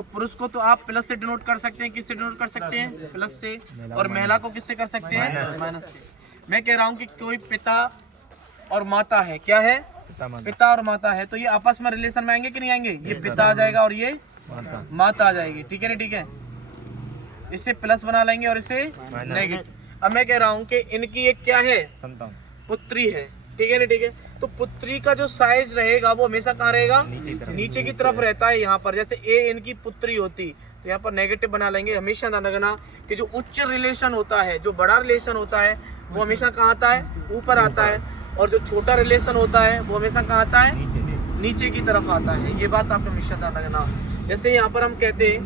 तो पुरुष को तो आप प्लस से डिनोट कर सकते हैं, किससे डिनोट कर सकते हैं? प्लस से। और महिला को किससे कर सकते हैं? माइनस से। मैं कह रहा हूँ कि कोई पिता और माता है, क्या है? पिता और माता है, तो ये आपस में रिलेशन में आएंगे कि नहीं आएंगे? ये पिता आ जाएगा और ये माता आ जाएगी, ठीक है ना? ठीक है, इससे प्लस बना लेंगे और इसे नेगेटिव। अब मैं कह रहा हूँ कि इनकी एक क्या है? संतान, पुत्री है, ठीक है ना? ठीक है, तो पुत्री का जो साइज रहेगा वो हमेशा कहाँ रहेगा? नीचे की तरफ रहता है। यहाँ पर जैसे ए इनकी पुत्री होती तो यहाँ पर नेगेटिव बना लेंगे। हमेशा ध्यान रखना कि जो उच्च रिलेशन होता है, जो बड़ा रिलेशन होता है, वो हमेशा कहाँ आता है? ऊपर आता है। और जो छोटा रिलेशन होता है वो हमेशा कहाँ आता है? नीचे की तरफ आता है। ये बात आप हमेशा ध्यान रखना। जैसे यहाँ पर हम कहते हैं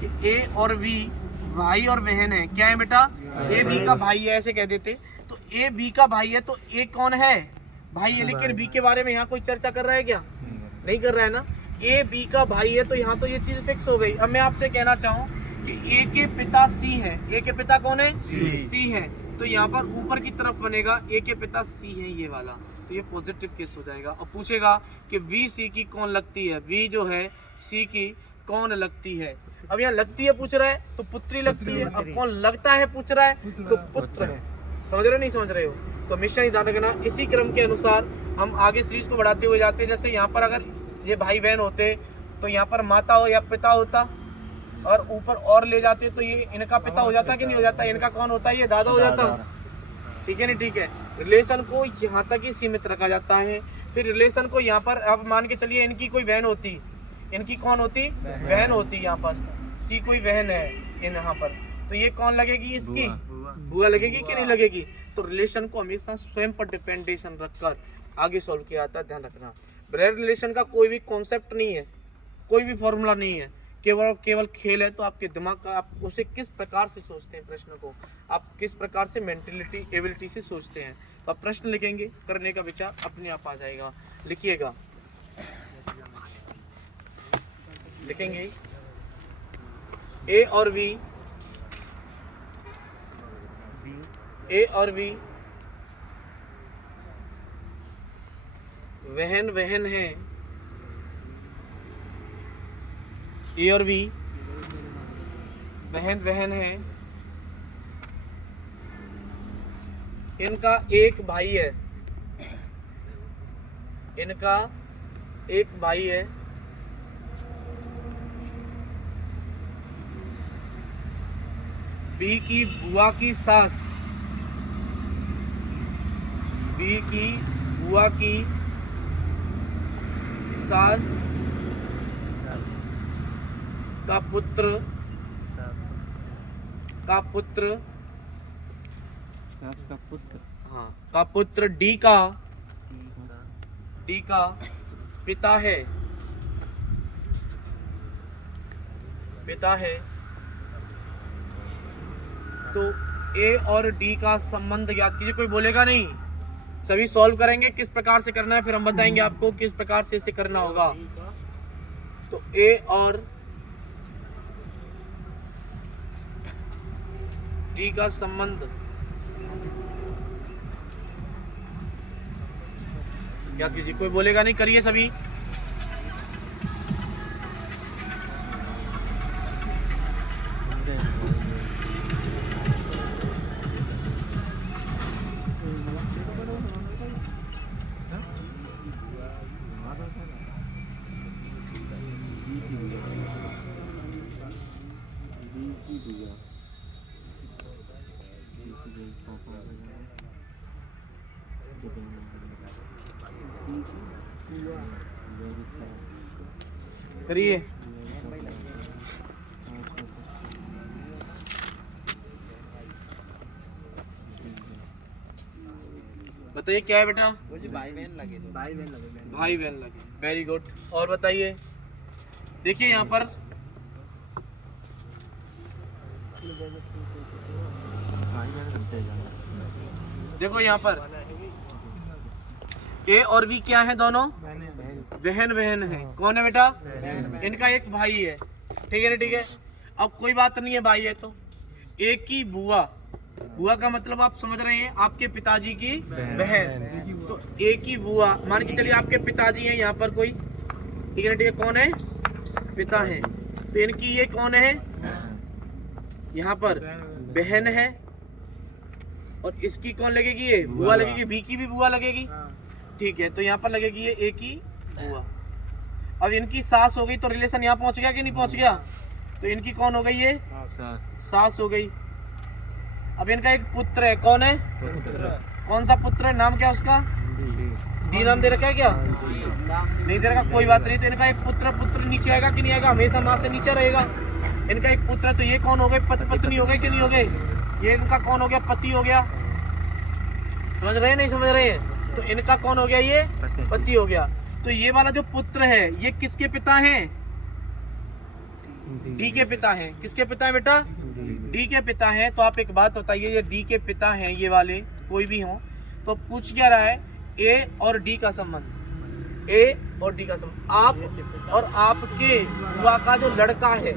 कि ए और बी भाई और बहन है, क्या है बेटा? ए बी का भाई है, ऐसे कह देते। तो ए बी का भाई है तो ए कौन है? भाई है। लेकिन बी के बारे में यहाँ कोई चर्चा कर रहा है क्या? नहीं कर रहा है ना। ए बी का भाई है तो यहाँ तो ये चीज फिक्स हो गई। अब मैं आपसे कहना चाहूँ कि ए के पिता सी है। ए के पिता कौन है? सी है, तो यहाँ पर ऊपर की तरफ बनेगा ए के पिता सी है, ये वाला, तो ये पॉजिटिव केस हो जाएगा। और पूछेगा कि वी सी की कौन लगती है? वी जो है सी की कौन लगती है? अब यहाँ लगती है पूछ रहा है तो पुत्री लगती है। अब कौन लगता है पूछ रहा है तो पुत्र है। समझ रहे हो नहीं समझ रहे हो? तो हमेशा ही ध्यान रखना। इसी क्रम के अनुसार हम आगे सीरीज को बढ़ाते हुए जाते हैं। जैसे यहाँ पर अगर ये भाई बहन होते तो यहाँ पर माता हो या पिता होता, और ऊपर और ले जाते तो ये इनका पिता हो जाता कि नहीं हो जाता? इनका कौन होता है? ये दादा हो जाता, ठीक है नहीं? ठीक है, रिलेशन को यहाँ तक ही सीमित रखा जाता है। फिर रिलेशन को यहाँ पर अब मान के चलिए इनकी कोई बहन होती, इनकी कौन होती? बहन होती। यहाँ पर सी कोई बहन है इन यहाँ पर, तो ये कौन लगेगी? इसकी बुआ लगेगी कि नहीं लगेगी? तो रिलेशन को हमेशा स्वयं पर डिपेंडेशन रखकर आगे सॉल्व किया जाता है, ध्यान रखना। ब्लड रिलेशन का कोई भी कॉन्सेप्ट नहीं है, कोई भी फॉर्मूला नहीं है, केवल खेल है। तो आपके दिमाग का आप उसे किस प्रकार से सोचते हैं, प्रश्न को आप किस प्रकार से मेंटलिटी एबिलिटी से सोचते हैं। तो आप प्रश्न लिखेंगे, करने का विचार अपने आप आ जाएगा। लिखिएगा, लिखेंगे ए और बी, ए और बी वहन वहन है। ए और बी बहन बहन है। इनका एक भाई है, इनका एक भाई है। बी की बुआ की सास, बी की बुआ की सास का पुत्र, का पुत्र, सास का पुत्र, हाँ, का पुत्र डी का, डी का पिता है, पिता है। तो ए और डी का संबंध ज्ञात कीजिए। कोई बोलेगा नहीं, सभी सॉल्व करेंगे किस प्रकार से करना है, फिर हम बताएंगे आपको किस प्रकार से इसे करना होगा। तो ए और डी का संबंध याद कीजिए। कोई बोलेगा नहीं, करिए सभी। करिए, बताइए क्या है बेटा? भाई बहन लगे, भाई बहन लगे, भाई बहन लगे, वेरी गुड। और बताइए, देखिए यहाँ पर देखो, यहाँ पर ए और बी क्या है? दोनों बहन बहन है। कौन है बेटा? इनका एक भाई है, ठीक है ना? ठीक है, अब कोई बात नहीं है, भाई है तो ए की बुआ, बुआ का मतलब आप समझ रहे हैं, आपके पिताजी की बहन। तो ए की बुआ मान के चलिए आपके पिताजी हैं यहाँ पर कोई, ठीक है ना? ठीक है, कौन है? पिता है। तो इनकी ये कौन है, यहाँ पर बहन है, और इसकी कौन लगेगी, ये बुआ लगेगी, बी की भी बुआ लगेगी, ठीक है। तो यहाँ पर लगेगी ये ए की बुआ। अब इनकी सास हो गई, तो रिलेशन यहाँ पहुंच गया कि नहीं पहुंच गया, तो इनकी कौन हो गई, ये सास हो गई। अब इनका एक पुत्र है, कौन है, कौन सा पुत्र है, नाम क्या उसका, डी नाम दे रखा है क्या, नहीं दे रखा, कोई बात नहीं। तो इनका एक पुत्र नीचे आएगा कि नहीं आएगा, हमेशा माँ से नीचे रहेगा। इनका एक पुत्र है, तो ये कौन हो गए, पत्नी हो गए कि नहीं हो गए, ये इनका कौन हो गया, पति हो गया। समझ रहे हैं, नहीं समझ रहे हैं, तो इनका कौन हो गया, ये पति हो गया। तो ये वाला जो पुत्र है ये किसके पिता हैं, डी के पिता हैं। किसके पिता है बेटा, डी के पिता हैं। तो आप एक बात बताइए, ये डी के पिता हैं, ये वाले कोई भी हो, तो पूछ क्या रहा है, ए और डी का संबंध, ए और डी का संबंध, आप और आपके बुआ का जो लड़का है,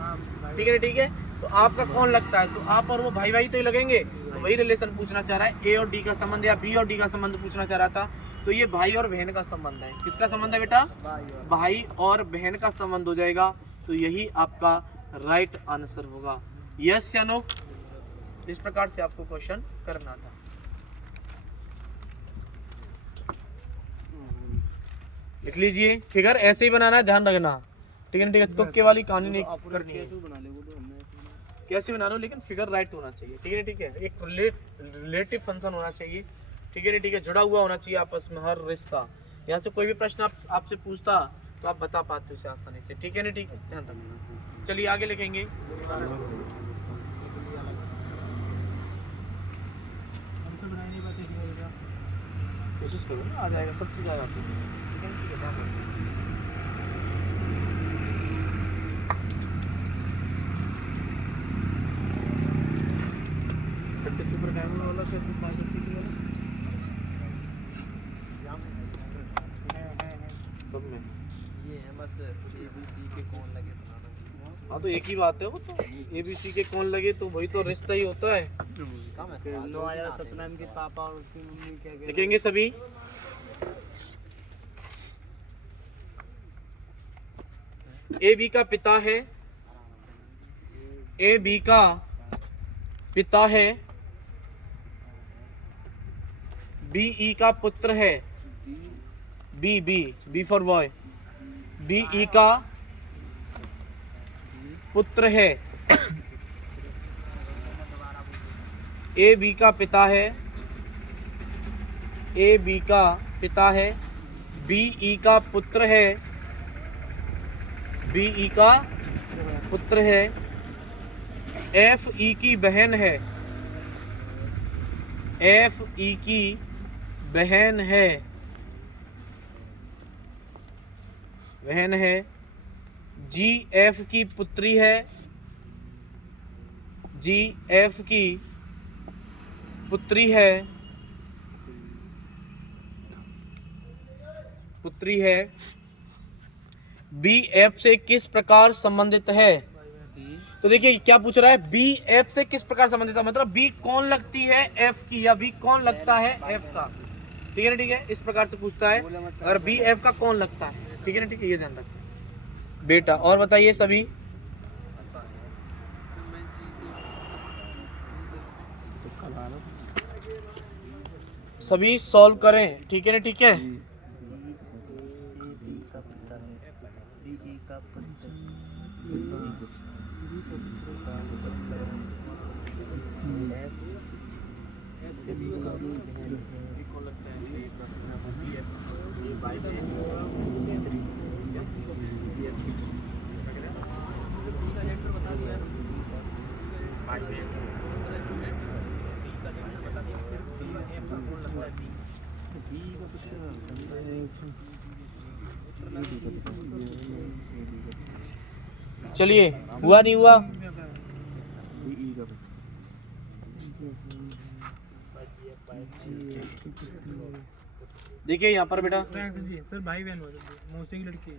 ठीक है, ठीक है। तो आपका कौन लगता है, तो आप और वो भाई भाई तो ही लगेंगे, तो वही रिलेशन पूछना चाह रहा है, ए और डी का संबंध या बी और डी का संबंध पूछना चाह रहा था। तो ये भाई और बहन का संबंध है। किसका संबंध है बेटा, भाई और बहन का संबंध हो जाएगा। तो यही आपका राइट आंसर होगा, यस या नो। इस प्रकार से आपको क्वेश्चन करना था। लिख लीजिए, फिगर ऐसे ही बनाना है, ध्यान रखना, ठीक है, ठीक है। तुक्के वाली कहानी नहीं करनी है, कैसे बना लो, लेकिन फिगर राइट होना चाहिए, ठीक है, ठीक है। एक रिलेटिव फंक्शन होना चाहिए, ठीक है, ठीक है, जुड़ा हुआ होना चाहिए आपस में हर रिश्ता। यहाँ से कोई भी प्रश्न आपसे पूछता तो आप बता पाते उसे आसानी से, ठीक है ना, ठीक है, ध्यान रखना। चलिए आगे लिखेंगे। कोशिश करो ना, आ जाएगा, सब चीज़ आ जाती है, ठीक है, ठीक है, ध्यान रखना। पेपर टाइम वाला फिर 580 सब में ये है बस ABC के कौन लगे बनाना। हाँ तो एक ही बात है, वो तो ABC के कौन लगे, तो वही तो रिश्ता ही होता है। सतनाम के पापा और उसकी मम्मी क्या लिखेंगे सभी। AB का पिता है, AB का पिता है, BE का पुत्र है, B फॉर बॉय, BE का पुत्र है, AB का पिता है, AB का पिता है, BE का पुत्र है, BE का पुत्र है, FE की बहन है, FE की बहन है, बहन है, GF की पुत्री है, GF की पुत्री है, पुत्री है, BF से किस प्रकार संबंधित है। तो देखिए क्या पूछ रहा है, BF से किस प्रकार संबंधित है, मतलब B कौन लगती है F की, या B कौन लगता है F का, ठीक है ना, ठीक है, इस प्रकार से पूछता है। अगर BF का कौन लगता है, ठीक है ना, ठीक है, ये ध्यान रखना बेटा। और बताइए सभी, सभी सॉल्व करें, ठीक है ना, ठीक है। चलिए, हुआ नहीं हुआ, देखिए यहाँ पर बेटा सर भाई बहन मौसी की लड़की,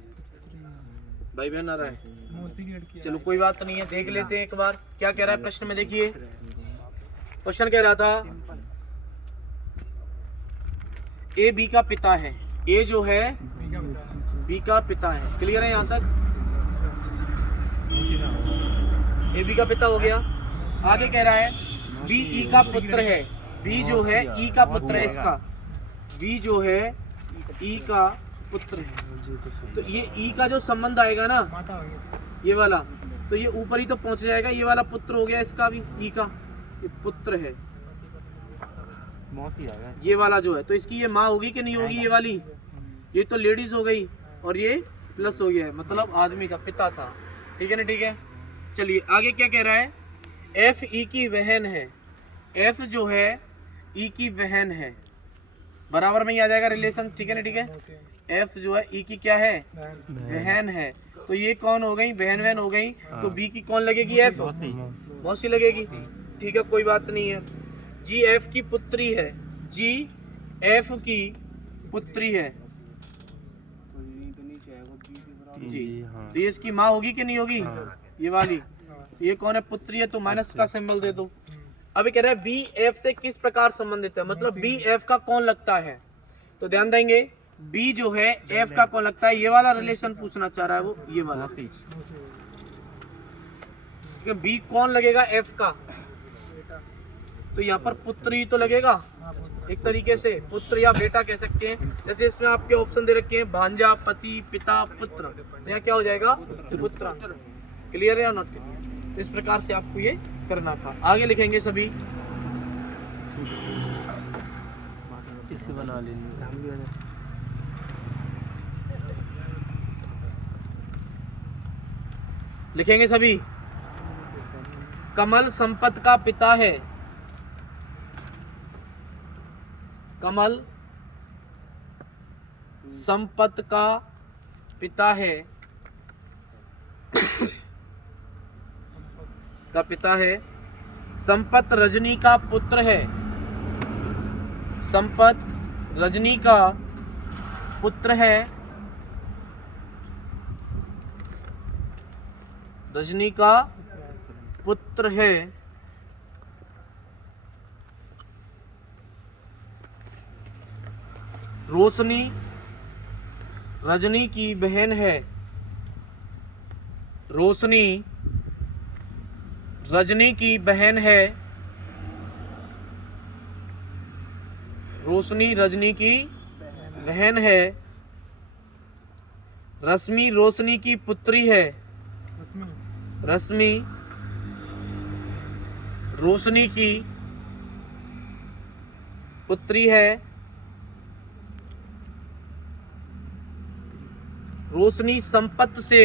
भाई बहन आ रहा है, मौसी की लड़की। चलो कोई बात नहीं है, देख लेते हैं एक बार क्या कह रहा है प्रश्न में। देखिए क्वेश्चन कह रहा था, ए बी का पिता है, ए जो है बी का पिता है, क्लियर है यहाँ तक। ए बी का पिता हो गया। आगे कह रहा है बी ई का पुत्र है। बी जो है ई का पुत्र है इसका, बी जो है ई का पुत्र है। तो ये ई का जो संबंध आएगा ना, माता हो गया। ये वाला, तो ये ऊपर ही तो पहुंच जाएगा। ये वाला पुत्र हो गया इसका भी, ई का ये पुत्र है, मौसी आ गया। ये वाला जो है, तो इसकी ये माँ होगी कि नहीं होगी? ये वाली, ये तो लेडीज हो गई और ये प्लस हो गया है, मतलब आदमी का पिता था। ठीक है ना, ठीक है। चलिए आगे क्या कह रहा है, एफ ई की बहन है। एफ जो है ई की बहन है, बराबर में ही आ जाएगा रिलेशन। ठीक है ना, ठीक है। एफ जो है ई की क्या है, बहन है। तो ये कौन हो गई, बहन बहन हो गई। तो बी की कौन लगेगी, एफ मौसी लगेगी। ठीक है, कोई बात नहीं है। जी एफ की पुत्री है, जी एफ की पुत्री है जी। तो ये इसकी माँ होगी कि नहीं होगी? ये वाली, ये कौन है, पुत्री है, तो माइनस का सिंबल दे दो। अभी कह रहा है बी एफ से किस प्रकार संबंधित है, मतलब बी एफ का कौन लगता है। तो ध्यान देंगे, बी जो है एफ का कौन लगता है, ये वाला रिलेशन पूछना चाह रहा है वो, ये वाला। बी कौन लगेगा एफ का, तो यहाँ पर पुत्र ही तो लगेगा एक तरीके से, पुत्र या बेटा कह सकते हैं। जैसे इसमें आपके ऑप्शन दे रखे हैं भांजा, पति, पिता, पुत्र, तो यहाँ क्या हो जाएगा, पुत्र। क्लियर है या नॉट क्लियर? तो इस प्रकार से आपको ये करना था। आगे लिखेंगे सभी, इसे बना लेंगे। लिखेंगे सभी, कमल संपत का पिता है। कमल संपत का पिता है, का पिता है। संपत रजनी का पुत्र है। संपत रजनी का पुत्र है। रजनी का पुत्र है। रोशनी रजनी की बहन है। रोशनी रजनी की बहन है। रोशनी रजनी की बहन है। रश्मि रोशनी की पुत्री है। रश्मि रोशनी की पुत्री है। रोशनी संपत से,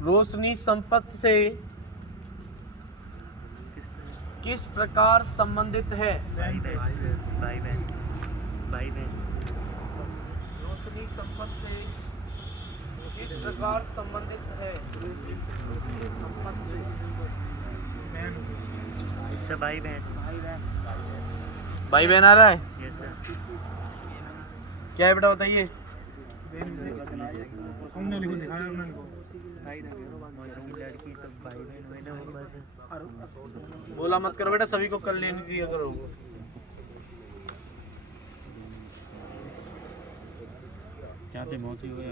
रोशनी संपत से किस प्रकार संबंधित है? भाई बहन। रोशनी संपत से किस प्रकार संबंधित है? संपत से भाई बहन। भाई बहन आ रहा है, यस सर। क्या है बेटा बताइए। हमने लिखो, दिखाया हमने इनको। लड़की तो भाई बहन हुए ना, वो बस बोला मत करो बेटा, सभी को कर लेनी दिया करो। क्या थे मौसी हुए।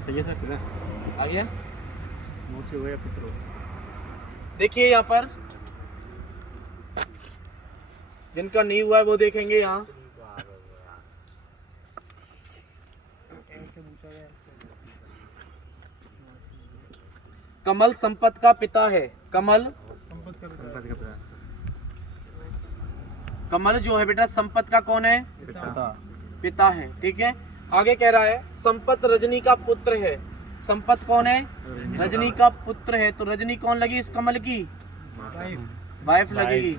सही है सर। आइए मौसी हुए पुत्र। देखिए यहाँ पर जिनका नहीं हुआ है वो देखेंगे यहाँ। कमल संपत का पिता है। कमल, संपत का पिता। कमल जो है बेटा संपत का कौन है? पिता है। ठीक है, आगे कह रहा है संपत रजनी का पुत्र है। संपत कौन है? रजनी का पुत्र है। तो रजनी कौन लगी इस कमल की? वाइफ लगेगी।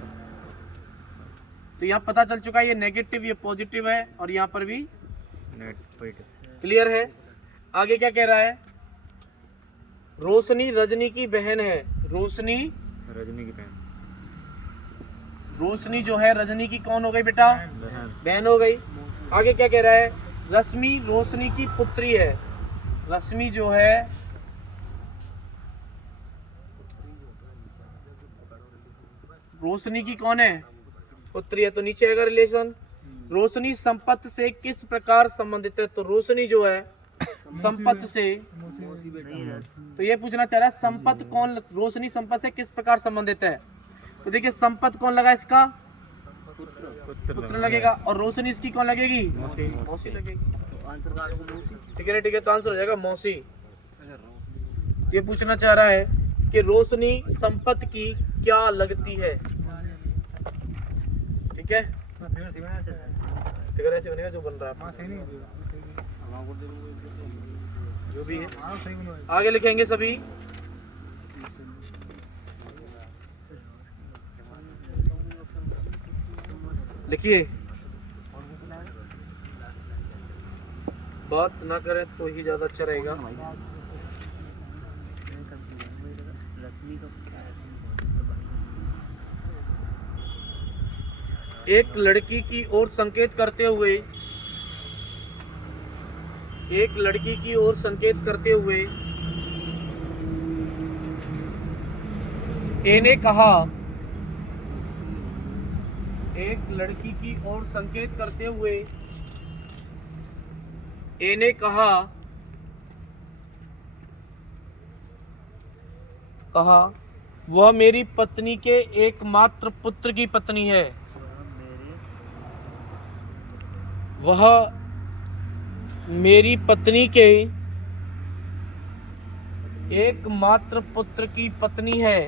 तो यहाँ पता चल चुका है ये नेगेटिव ये पॉजिटिव है, और यहाँ पर भी क्लियर है। आगे क्या कह रहा है? रोशनी रजनी की बहन है। रोशनी रजनी की बहन। रोशनी जो है रजनी की कौन हो गई बेटा? बहन हो गई। आगे क्या कह रहा है? रश्मि रोशनी की पुत्री है। रश्मि जो है रोशनी की कौन है? पुत्री है तो नीचे आएगा रिलेशन। रोशनी संपत्ति से किस प्रकार संबंधित है, तो रोशनी जो है संपत्ति से, तो ये पूछना चाह रहा है संपत्ति कौन, रोशनी संपत्ति से किस प्रकार संबंधित है। तो देखिए संपत्ति कौन लगा इसका, पुत्र लगेगा, और रोशनी इसकी कौन लगेगी, मौसी लगेगी। ठीक है ठीक है, तो आंसर हो जाएगा मौसी। ये पूछना चाह रहा है कि रोशनी संपत्ति की क्या लगती है। ठीक है, फिगर ऐसे बनेगा जो बन रहा है, जो भी है आगे लिखेंगे सभी। लिखिए, बात ना करें तो ही ज्यादा अच्छा रहेगा। एक लड़की की ओर संकेत करते हुए, एक लड़की की ओर संकेत करते हुए ए ने कहा, एक लड़की की ओर संकेत करते हुए ए ने कहा वह मेरी पत्नी के एकमात्र पुत्र की पत्नी है, वह मेरी पत्नी के एकमात्र पुत्र की पत्नी है,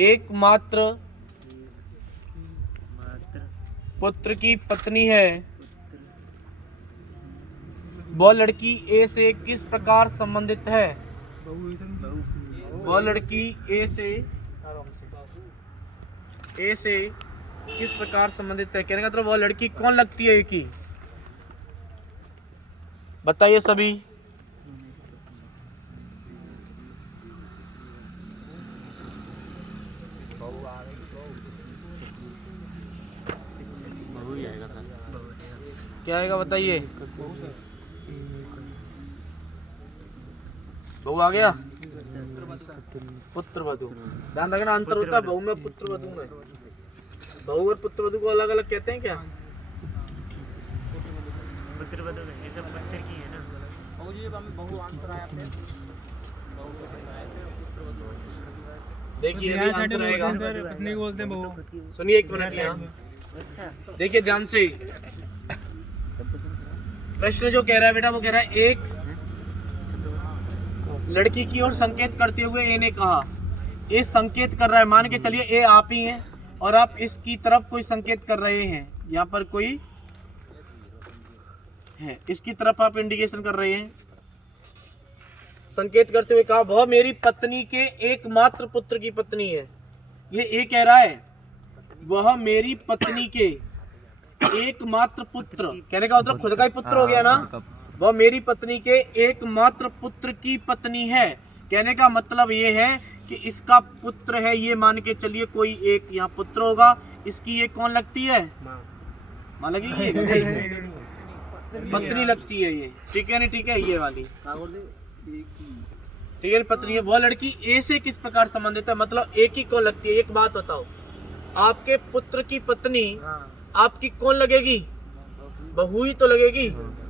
एकमात्र पुत्र की पत्नी है। वह लड़की ए से किस प्रकार संबंधित है, वह लड़की ए से किस प्रकार संबंधित है। कहने का मतलब वह लड़की कौन लगती है, की बताइए सभी। क्या आएगा बताइए, बहू आ गया, पुत्र वधू। ध्यान रखना अंतर होता है बहू में पुत्र वधू में। बहू और पुत्र वधू को अलग अलग कहते हैं क्या, पुत्र वधू में ये सब पुत्र की है ना। बहु आंसर आया आपने, देखिए अभी आंसर आएगा। पत्नी को बोलते हैं बहू। सुनिए एक मिनट यहाँ, देखिए ध्यान से। प्रश्न जो कह रहा है बेटा वो कह रहा है एक लड़की की ओर संकेत करते हुए ए ने कहा, ए संकेत कर रहा है, मान के चलिए ए आप ही हैं और आप इसकी तरफ कोई संकेत कर रहे हैं, यहाँ पर कोई है, इसकी तरफ आप इंडिकेशन कर रहे हैं। संकेत करते हुए कहा वह मेरी पत्नी के एकमात्र पुत्र की पत्नी है। ये ए कह रहा है वह मेरी पत्नी के एकमात्र पुत्र, कहने का मतलब खुद का ही पुत्र हो गया ना। वह मेरी पत्नी के एकमात्र पुत्र की पत्नी है, कहने का मतलब ये है कि इसका पुत्र है, ये मान के चलिए कोई एक यहाँ पुत्र होगा, इसकी ये कौन लगती है, मां लगेगी, पत्नी लगती है ये। ठीक है नहीं, ठीक है, ये वाली ठीक है पत्नी है। वह लड़की ए से किस प्रकार संबंधित है, मतलब एक ही कौन लगती है। एक बात बताओ, आपके पुत्र की पत्नी आपकी कौन लगेगी, बहू ही तो लगेगी,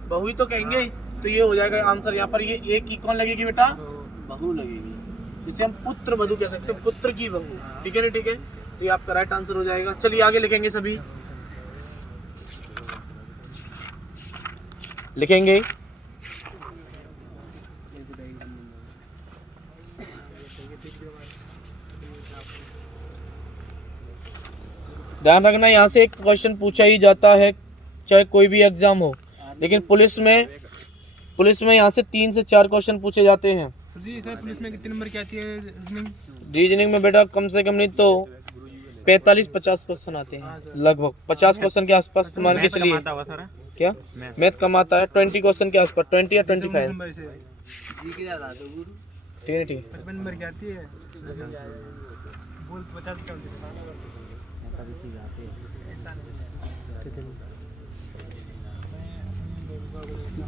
बहू ही तो कहेंगे। तो ये हो जाएगा आंसर यहाँ पर, ये एक ही कौन लगेगी बेटा, बहू लगेगी, जिसे हम पुत्र वधू कह सकते हैं, पुत्र की बहू। ठीक है ना, ठीक है, तो ये आपका राइट आंसर हो जाएगा। चलिए आगे लिखेंगे सभी, लिखेंगे ध्यान रखना, यहाँ से एक क्वेश्चन पूछा ही जाता है चाहे कोई भी एग्जाम हो, लेकिन पुलिस में यहाँ से 3 से 4 क्वेश्चन पूछे जाते हैं। जी सर, पुलिस में कितने नंबर की आती है रीजनिंग? रीजनिंग में बेटा कम से कम नहीं तो 45-50 क्वेश्चन आते हैं, लगभग 50 क्वेश्चन के आसपास मान के चलिए। क्या मैथ कम आता है, 20 क्वेश्चन के आसपास, 20 या 25। ठीक है, ठीक है, 55 नंबर की आती है, बोल 50 का।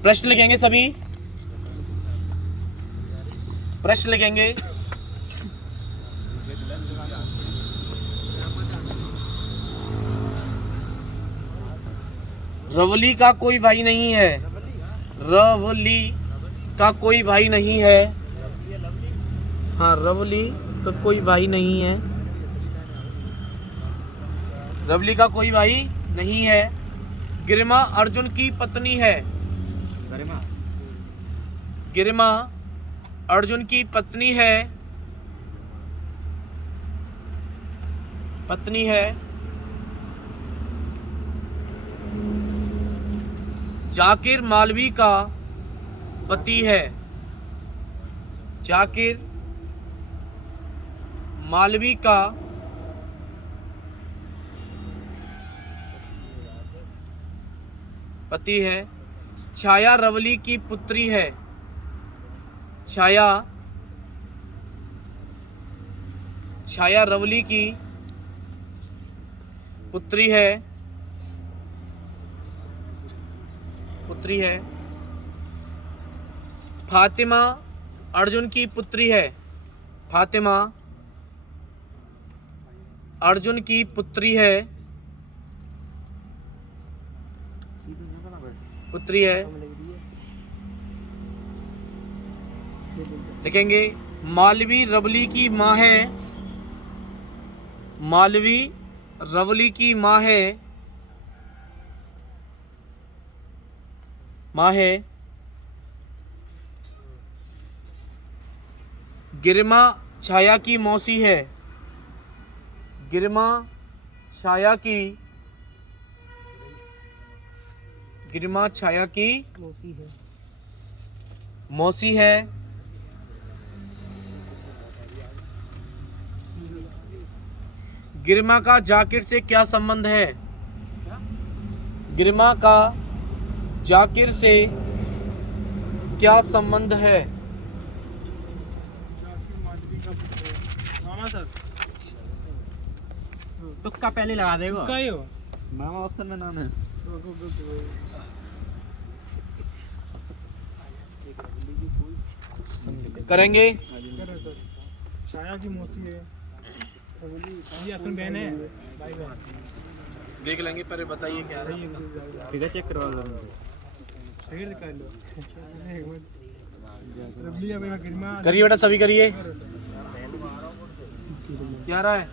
प्रश्न लिखेंगे सभी, प्रश्न लिखेंगे। रवली का कोई भाई नहीं है। रवली का कोई भाई नहीं है। हाँ, रवली का कोई भाई नहीं है। रवली का कोई भाई नहीं है। गरिमा अर्जुन की पत्नी है। गरिमा अर्जुन की पत्नी है। पत्नी है। जाकिर मालवी का पति है। जाकिर मालवी का पति है। छाया रवली की पुत्री है। छाया रवली की पुत्री है। फातिमा अर्जुन की पुत्री है। फातिमा अर्जुन की पुत्री है। लिखेंगे मालवी रवली की माँ है। मालवी रवली की माँ है। गरिमा छाया की मौसी है। गरिमा छाया की मौसी है। गरिमा का जाकिर से क्या संबंध है? गरिमा का जाकिर से क्या संबंध है? मामा सर तुक्का पहले लगा देगा। का ही हो मामा ऑप्शन में नाम है। करेंगे। छाया की मौसी है। ये असल बहन है। भाई बहन देख लेंगे, पहले बताइए क्या है। ठीक है, चेक करवा लो। सही कर लो। रवली अबे गरिमा करिए बेटा, सभी करिए। क्या रहा है?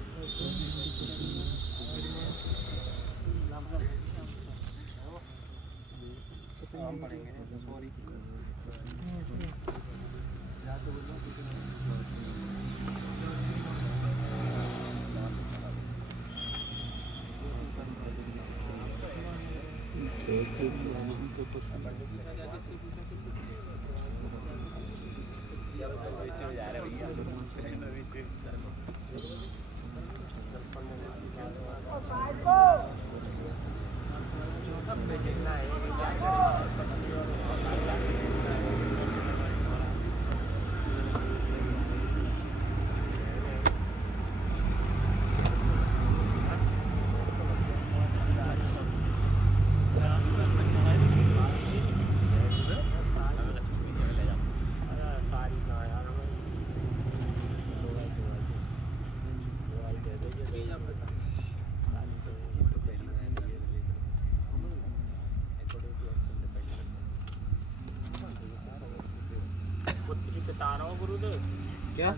क्या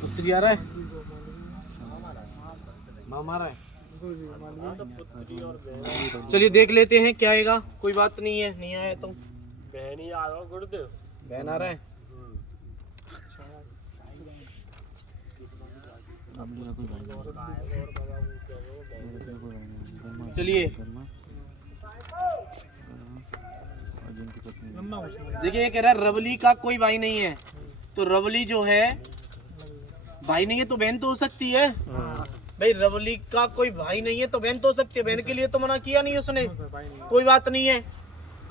पुत्री आ रहा है? मामा आ रहा है। चलिए देख लेते हैं क्या आएगा। कोई बात नहीं है, नहीं आया तो बहन ही आ रहा गुरुदेव। बहन आ रहा है। चलिए देखिए, ये कह रहा है रवली का कोई भाई नहीं है। तो रवली जो है भाई नहीं है तो बहन तो हो सकती है। भाई रवली का कोई भाई नहीं है तो बहन तो हो सकती है। बहन के लिए तो मना किया नहीं उसने। कोई बात नहीं है।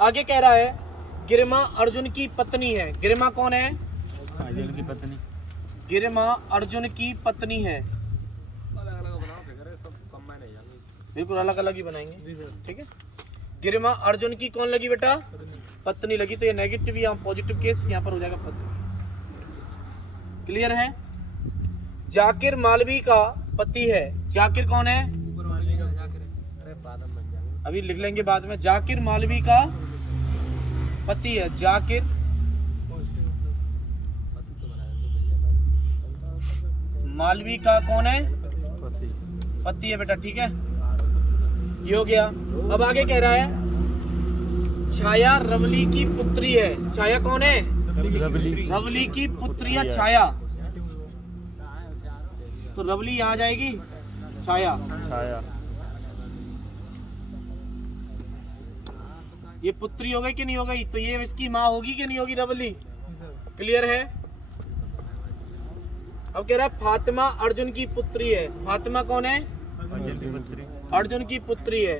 आगे कह रहा है गरिमा अर्जुन की पत्नी है। गरिमा कौन है? अर्जुन की पत्नी। गरिमा अर्जुन की पत्नी है। बिल्कुल अलग अलग ही बनाएंगे, ठीक है। गरिमा अर्जुन की कौन लगी बेटा? पत्नी लगी। तो ये नेगेटिव या पॉजिटिव केस यहाँ पर हो जाएगा पत्नी। क्लियर है? जाकिर मालवी का पति है। जाकिर कौन है? अभी लिख लेंगे बाद में। जाकिर मालवी का पति है। जाकिर मालवी का कौन है? पति है बेटा, ठीक है, ये हो गया। अब आगे कह रहा है छाया रवली की पुत्री है। छाया कौन है? रवली की पुत्री है छाया। तो रवली यहाँ जाएगी, छाया। ये पुत्री हो गई कि नहीं हो गई? तो ये इसकी माँ होगी कि नहीं होगी? रवली। क्लियर है? अब कह रहा है फातिमा अर्जुन की पुत्री है। फातिमा कौन है? अर्जुन की पुत्री है।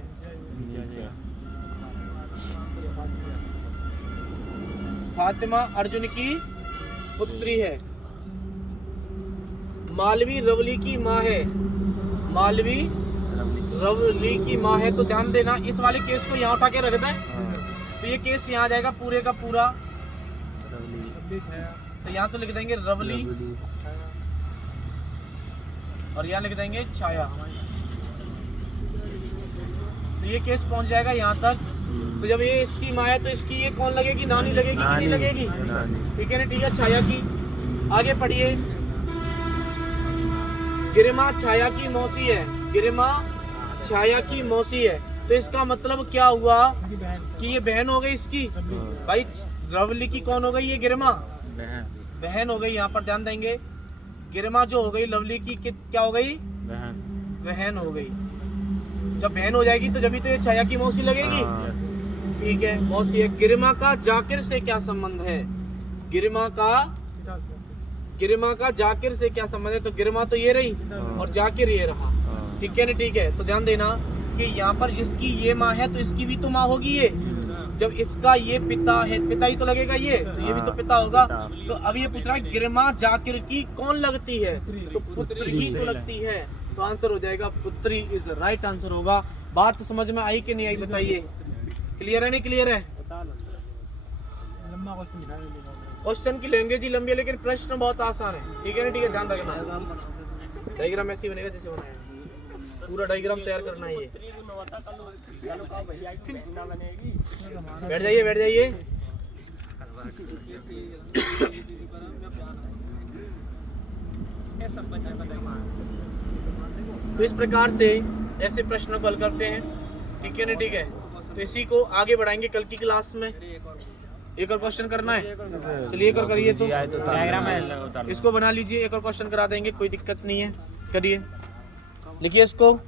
फातिमा अर्जुन की पुत्री है। मालवी रवली की माँ है। मालवी रवली की माँ है। तो ध्यान देना, इस वाले केस को यहाँ उठा के रख दें तो ये केस यहाँ आ जाएगा पूरे का पूरा। तो यहाँ तो लिख देंगे रवली और यहाँ लिख देंगे छाया। तो ये केस पहुंच जाएगा यहाँ तक। तो जब ये इसकी माँ है तो इसकी ये कौन लगेगी? नानी लगेगी कि नहीं लगेगी? ठीक है ना, ठीक है। छाया की आगे पढ़िए। गिरिमा छाया की मौसी है। गिरिमा छाया की मौसी है। तो इसका मतलब क्या हुआ कि ये बहन हो गई इसकी। भाई रवली की कौन हो गई? ये गिरिमा बहन हो गई। यहाँ पर ध्यान देंगे, गिरिमा जो हो गई लवली की क्या हो गई? बहन हो गई। जब बहन हो जाएगी तो जब तो ये छाया की मौसी लगेगी। ठीक है, मौसी है। गिरिमा का जाकिर से क्या संबंध है? गिरिमा का जाकिर से क्या संबंध है? तो गिरिमा तो ये रही और जाकिर ये रहा। ठीक है ना, ठीक है। तो ध्यान देना कि यहाँ पर इसकी ये माँ है तो इसकी भी तो माँ होगी ये। जब इसका ये पिता है, पिता ही तो लगेगा ये, तो ये भी तो पिता होगा। तो अब ये पूछ रहा है गिरिमा जाकिर की कौन लगती है? तो पुत्री ही तो लगती है। तो आंसर हो जाएगा पुत्री इज राइट आंसर होगा। बात समझ में आई कि नहीं आई बताइए? क्लियर है नहीं क्लियर है? क्वेश्चन की लैंग्वेज ही लंबी है लेकिन प्रश्न बहुत आसान है। ठीक है ना, ठीक है, ध्यान रखना। डायग्राम ऐसे बनेगा जैसे बनाया, पूरा डायग्राम तैयार करना है। ये बैठ जाइए, बैठ जाइए। तो इस प्रकार से ऐसे प्रश्न को हल करते हैं। ठीक है ना, ठीक है। तो इसी को आगे बढ़ाएंगे कल की क्लास में। एक और क्वेश्चन करना है, चलिए एक और करिए। तो इसको बना लीजिए, एक और क्वेश्चन करा देंगे, कोई दिक्कत नहीं है। करिए, लिखिए इसको।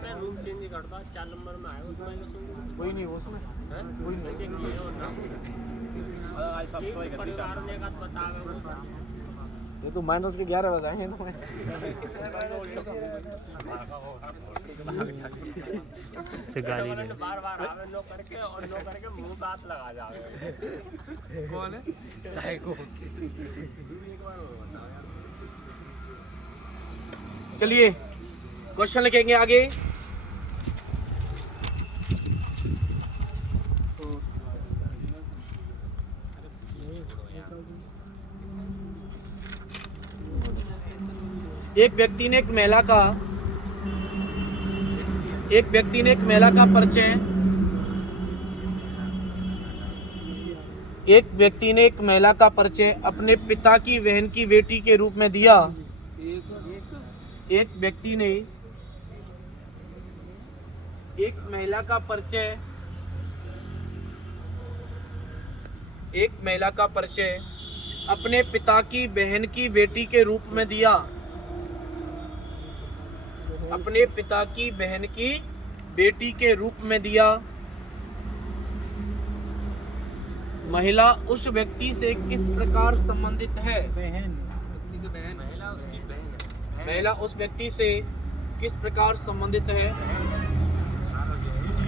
मैं रूम चेंज करता 4 नंबर में आया उसमें कोई नहीं, उसमें कोई नहीं। ये तो माइनस के 11 बताएंगे तुम्हें। से गाली दे बार-बार आवे नो करके मुंह पे हाथ लगा जावे। कौन है? चाहे को चलिए क्वेश्चन लिखेंगे आगे। एक व्यक्ति ने एक महिला का परिचय अपने पिता की बहन की बेटी के रूप में दिया। एक व्यक्ति ने एक महिला का परिचय अपने पिता की बहन की बेटी के रूप में दिया। अपने पिता की बहन की बेटी के रूप में दिया। महिला उस व्यक्ति से किस प्रकार संबंधित है? महिला उस व्यक्ति से किस प्रकार संबंधित है?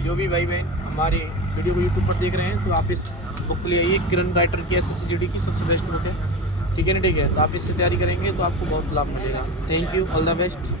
जो भी भाई बहन हमारे वीडियो को यूट्यूब पर देख रहे हैं तो आप इस बुक ले आइए, किरण राइटर की SSCGD की सबसे बेस्ट बुक है। ठीक है ना, ठीक है। तो आप इससे तैयारी करेंगे तो आपको बहुत लाभ मिलेगा। Thank you, all the best.